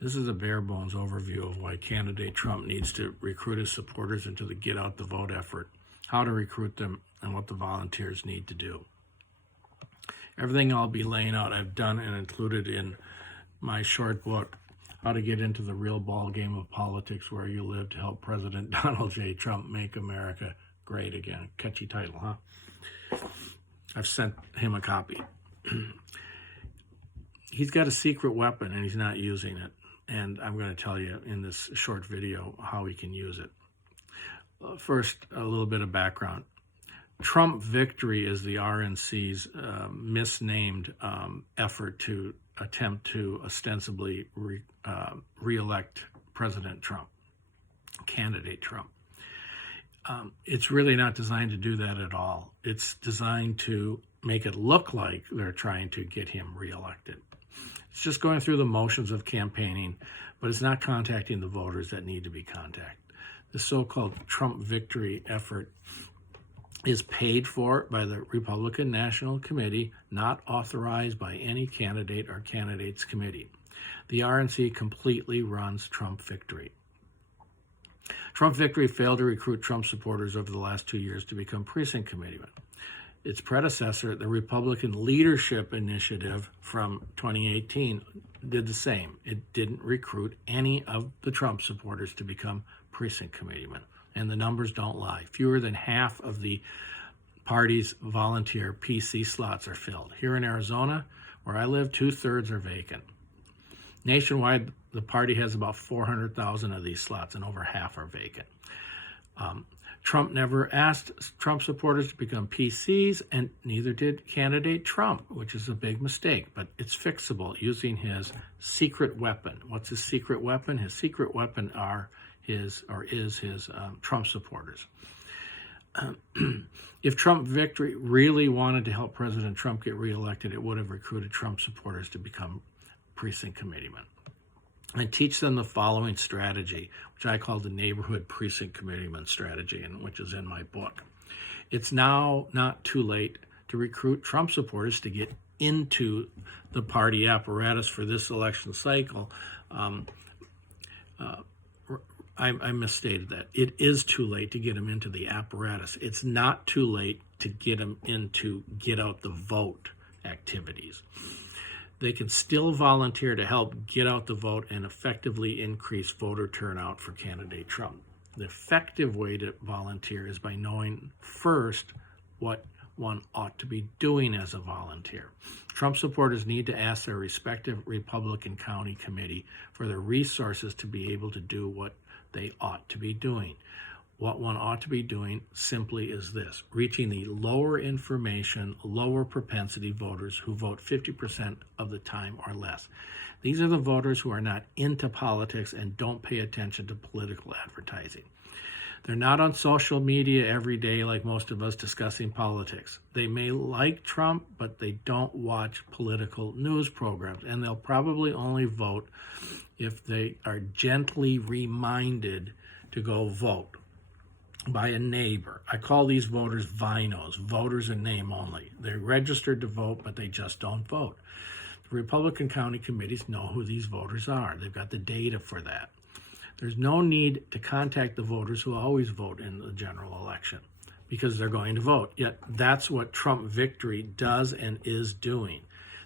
This is a bare bones overview of why candidate Trump needs to recruit his supporters into the Get Out the Vote effort, how to recruit them, and what the volunteers need to do. Everything I'll be laying out I've done and included in my short book, How to Get Into the Real Ball Game of Politics Where You Live, to help President Donald J. Trump make America great again. Catchy title, huh? I've sent him a copy. He's got a secret weapon and he's not using it. And I'm going to tell you in this short video how he can use it. First, a little bit of background. Trump Victory is the RNC's misnamed effort to attempt to ostensibly re-elect President Trump, candidate Trump. It's really not designed to do that at all. It's designed to make it look like they're trying to get him reelected. It's just going through the motions of campaigning, but it's not contacting the voters that need to be contacted. The so-called Trump Victory effort is paid for by the Republican National Committee, not authorized by any candidate or candidates committee. The RNC completely runs Trump Victory. Trump Victory failed to recruit Trump supporters over the last 2 years to become precinct committeemen. Its predecessor, the Republican Leadership Initiative from 2018, did the same. It didn't recruit any of the Trump supporters to become precinct committeemen. And the numbers don't lie. Fewer than half of the party's volunteer PC slots are filled. Here in Arizona, where I live, 2/3 are vacant. Nationwide, the party has about 400,000 of these slots, and over half are vacant. Trump never asked Trump supporters to become PCs, and neither did candidate Trump, which is a big mistake, but it's fixable using his secret weapon. What's his secret weapon? His secret weapon is his Trump supporters. If Trump Victory really wanted to help President Trump get reelected, it would have recruited Trump supporters to become precinct committeemen and teach them the following strategy, which I call the neighborhood precinct committeeman strategy, and which is in my book. It's now not too late to recruit Trump supporters to get into the party apparatus for this election cycle. I misstated that. It is too late to get them into the apparatus. It's not too late to get them into get out the vote activities. They can still volunteer to help get out the vote and effectively increase voter turnout for candidate Trump. The effective way to volunteer is by knowing first what one ought to be doing as a volunteer. Trump supporters need to ask their respective Republican county committee for the resources to be able to do what they ought to be doing. What one ought to be doing simply is this: reaching the lower information, lower propensity voters who vote 50% of the time or less. These are the voters who are not into politics and don't pay attention to political advertising. They're not on social media every day like most of us discussing politics. They may like Trump, but they don't watch political news programs, and they'll probably only vote if they are gently reminded to go vote by a neighbor. I call these voters VINOs, voters in name only. They're registered to vote, but they just don't vote. The Republican county committees know who these voters are. They've got the data for that. There's no need to contact the voters who always vote in the general election because they're going to vote. Yet that's what Trump Victory does and is doing.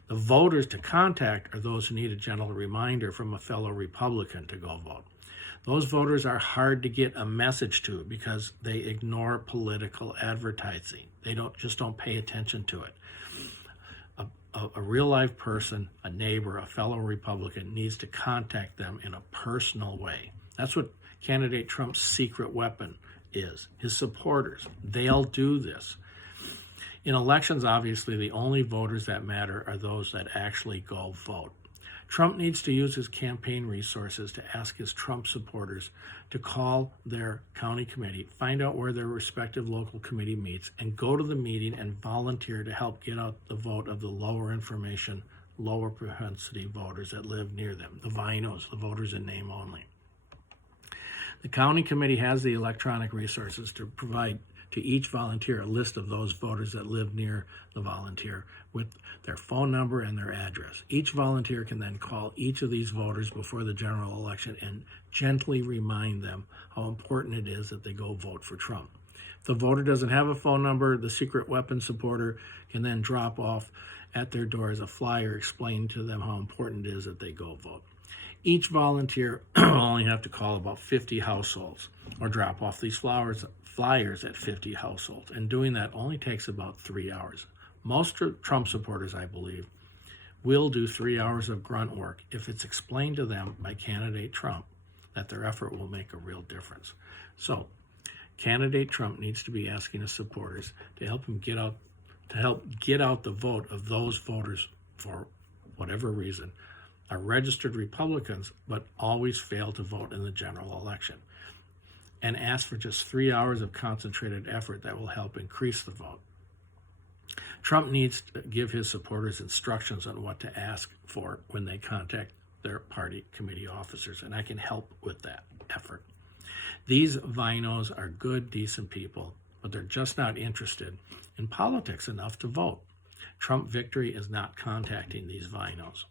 The voters to contact are those who need a gentle reminder from a fellow Republican to go vote. Those voters are hard to get a message to because they ignore political advertising. They don't pay attention to it. A real life person, a neighbor, a fellow Republican needs to contact them in a personal way. That's what candidate Trump's secret weapon is. His supporters, they'll do this. In elections, obviously, the only voters that matter are those that actually go vote. Trump needs to use his campaign resources to ask his Trump supporters to call their county committee, find out where their respective local committee meets, and go to the meeting and volunteer to help get out the vote of the lower information, lower propensity voters that live near them, the VINOs, the voters in name only. The county committee has the electronic resources to provide to each volunteer a list of those voters that live near the volunteer with their phone number and their address. Each volunteer can then call each of these voters before the general election and gently remind them how important it is that they go vote for Trump. If the voter doesn't have a phone number, the secret weapon supporter can then drop off at their doors a flyer explaining to them how important it is that they go vote. Each volunteer will only have to call about 50 households or drop off these flyers at 50 households, and doing that only takes about 3 hours. Most Trump supporters, I believe, will do 3 hours of grunt work if it's explained to them by candidate Trump that their effort will make a real difference. So, candidate Trump needs to be asking his supporters to help get out the vote of those voters for whatever reason are registered Republicans but always fail to vote in the general election, and ask for just 3 hours of concentrated effort that will help increase the vote. Trump needs to give his supporters instructions on what to ask for when they contact their party committee officers, and I can help with that effort. These vinos are good, decent people, but they're just not interested in politics enough to vote. Trump victory is not contacting these vinos.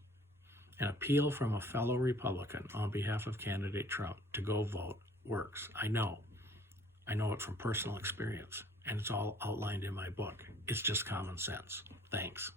An appeal from a fellow Republican on behalf of candidate Trump to go vote works. I know it from personal experience, and it's all outlined in my book. It's just common sense. Thanks.